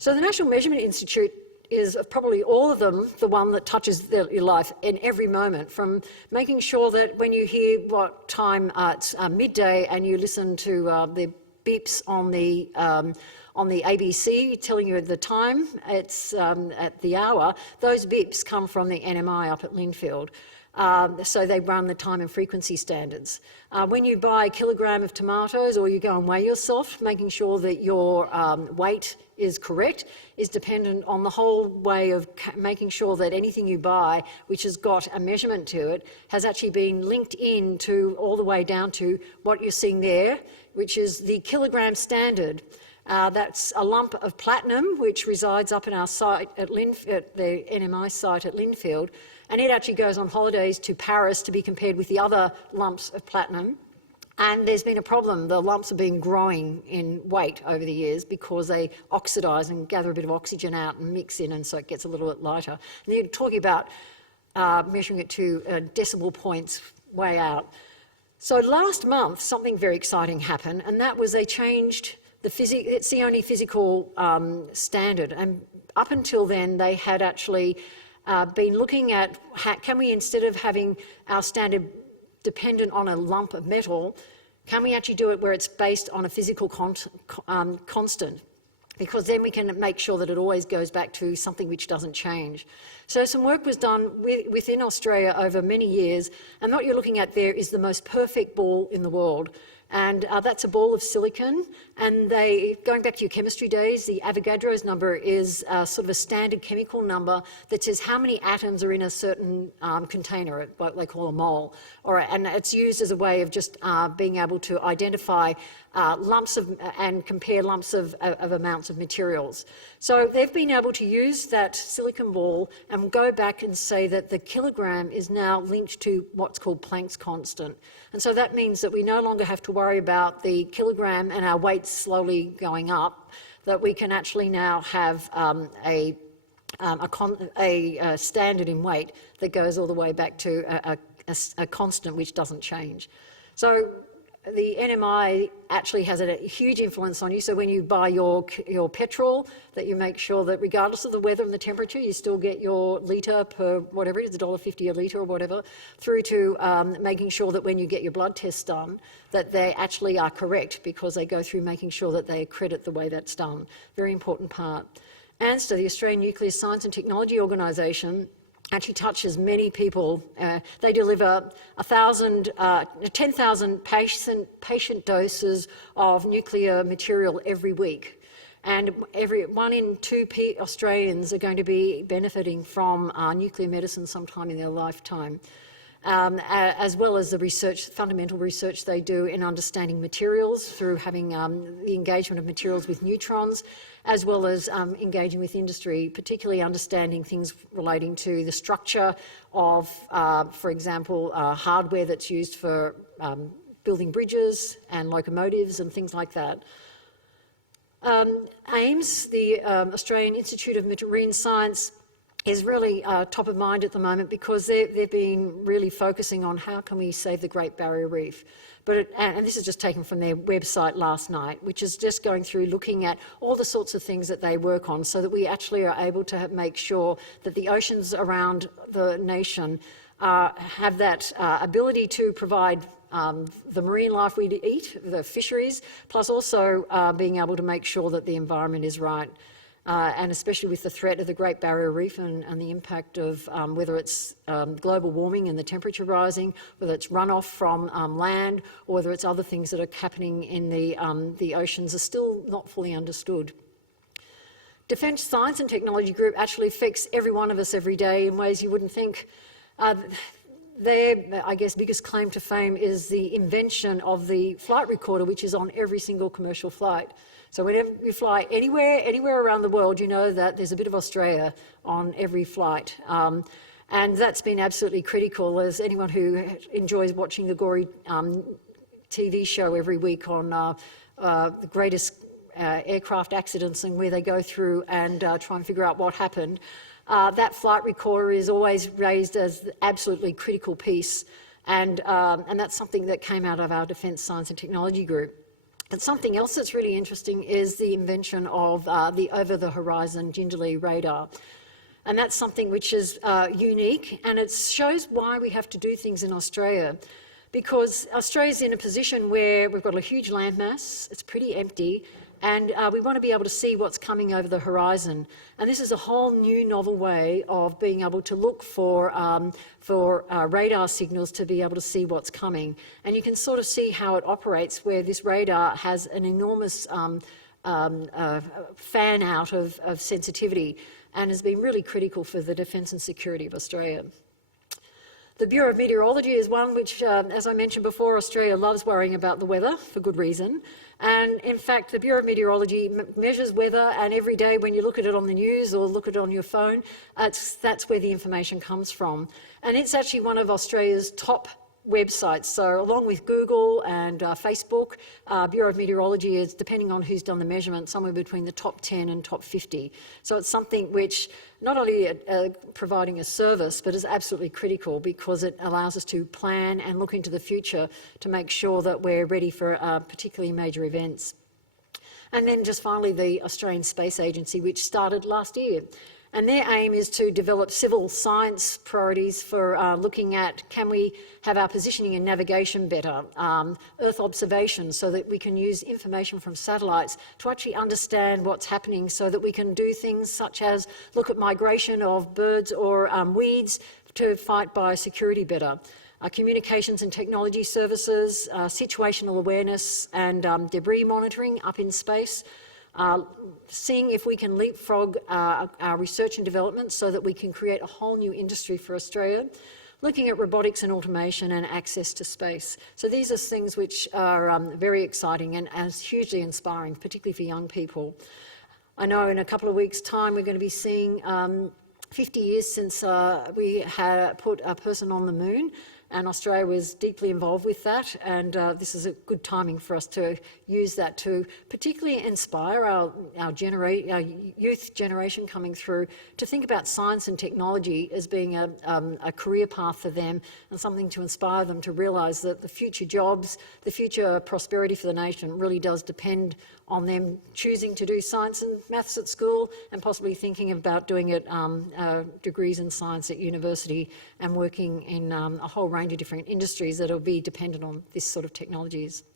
So the National Measurement Institute is, of probably all of them, the one that touches your life in every moment, from making sure that when you hear what time it's midday and you listen to the beeps on the ABC telling you the time, it's at the hour, those beeps come from the NMI up at Linfield. So they run the time and frequency standards. When you buy a kilogram of tomatoes or you go and weigh yourself, making sure that your weight is correct is dependent on the whole way of making sure that anything you buy which has got a measurement to it has actually been linked in to all the way down to what you're seeing there, which is the kilogram standard. That's a lump of platinum which resides up in our site at the NMI site at Linfield, and it actually goes on holidays to Paris to be compared with the other lumps of platinum. And there's been a problem. The lumps have been growing in weight over the years because they oxidise and gather a bit of oxygen out and mix in, and so it gets a little bit lighter. And you're talking about measuring it to decimal points way out. So last month, something very exciting happened, and that was they changed it's the only physical standard. And up until then, they had actually been looking at can we, instead of having our standard dependent on a lump of metal, can we actually do it where it's based on a physical constant? Because then we can make sure that it always goes back to something which doesn't change. So some work was done within Australia over many years, and what you're looking at there is the most perfect ball in the world. And that's a ball of silicon, and going back to your chemistry days, the Avogadro's number is sort of a standard chemical number that says how many atoms are in a certain container, what they call a mole. And it's used as a way of just being able to identify lumps of and compare lumps of amounts of materials. So they've been able to use that silicon ball and go back and say that the kilogram is now linked to what's called Planck's constant. And so that means that we no longer have to worry about the kilogram and our weight slowly going up, that we can actually now have a standard in weight that goes all the way back to a constant which doesn't change. So the NMI actually has a huge influence on you. So when you buy your petrol, that you make sure that regardless of the weather and the temperature, you still get your litre per whatever it is, $1.50 a litre or whatever, through to making sure that when you get your blood tests done, that they actually are correct, because they go through making sure that they accredit the way that's done. Very important part. ANSTA, the Australian Nuclear Science and Technology Organisation, actually touches many people. They deliver 10,000 patient doses of nuclear material every week. And 1 in 2 Australians are going to be benefiting from nuclear medicine sometime in their lifetime. As well as the research, fundamental research they do in understanding materials through having the engagement of materials with neutrons, as well as engaging with industry, particularly understanding things relating to the structure of, for example, hardware that's used for building bridges and locomotives and things like that. AIMS, the Australian Institute of Marine Science, is really top of mind at the moment, because they've been really focusing on how can we save the Great Barrier Reef. And this is just taken from their website last night, which is just going through looking at all the sorts of things that they work on, so that we actually are able to make sure that the oceans around the nation have that ability to provide the marine life we eat, the fisheries, plus also being able to make sure that the environment is right. And especially with the threat of the Great Barrier Reef and the impact of whether it's global warming and the temperature rising, whether it's runoff from land, or whether it's other things that are happening in the oceans, are still not fully understood. Defence Science and Technology Group actually affects every one of us every day in ways you wouldn't think. Their, I guess, biggest claim to fame is the invention of the flight recorder, which is on every single commercial flight. So whenever you fly anywhere around the world, you know that there's a bit of Australia on every flight. And that's been absolutely critical, as anyone who enjoys watching the gory TV show every week on the greatest aircraft accidents and where they go through and try and figure out what happened. That flight recorder is always raised as the absolutely critical piece, and that's something that came out of our Defence Science and Technology Group. But something else that's really interesting is the invention of the over-the-horizon gingerly radar. And that's something which is unique, and it shows why we have to do things in Australia. Because Australia's in a position where we've got a huge landmass, it's pretty empty, and we want to be able to see what's coming over the horizon. And this is a whole new novel way of being able to look for radar signals to be able to see what's coming. And you can sort of see how it operates, where this radar has an enormous fan out of sensitivity, and has been really critical for the defence and security of Australia. The Bureau of Meteorology is one which, as I mentioned before, Australia loves worrying about the weather for good reason. And in fact, the Bureau of Meteorology measures weather, and every day when you look at it on the news or look at it on your phone, that's where the information comes from. And it's actually one of Australia's top websites. So along with Google and Facebook, Bureau of Meteorology is, depending on who's done the measurement, somewhere between the top 10 and top 50. So it's something which not only providing a service, but is absolutely critical, because it allows us to plan and look into the future to make sure that we're ready for particularly major events. And then just finally, the Australian Space Agency, which started last year. And their aim is to develop civil science priorities for looking at, can we have our positioning and navigation better, Earth observation, so that we can use information from satellites to actually understand what's happening, so that we can do things such as look at migration of birds or weeds to fight biosecurity better. Communications and technology services, situational awareness and debris monitoring up in space. Seeing if we can leapfrog our research and development so that we can create a whole new industry for Australia, looking at robotics and automation and access to space. So these are things which are very exciting and hugely inspiring, particularly for young people. I know in a couple of weeks' time we're going to be seeing 50 years since we had put a person on the moon, and Australia was deeply involved with that, and this is a good timing for us to use that to particularly inspire our youth generation coming through to think about science and technology as being a career path for them, and something to inspire them to realise that the future jobs, the future prosperity for the nation really does depend on them choosing to do science and maths at school, and possibly thinking about doing it degrees in science at university, and working in a whole range of different industries that will be dependent on this sort of technologies.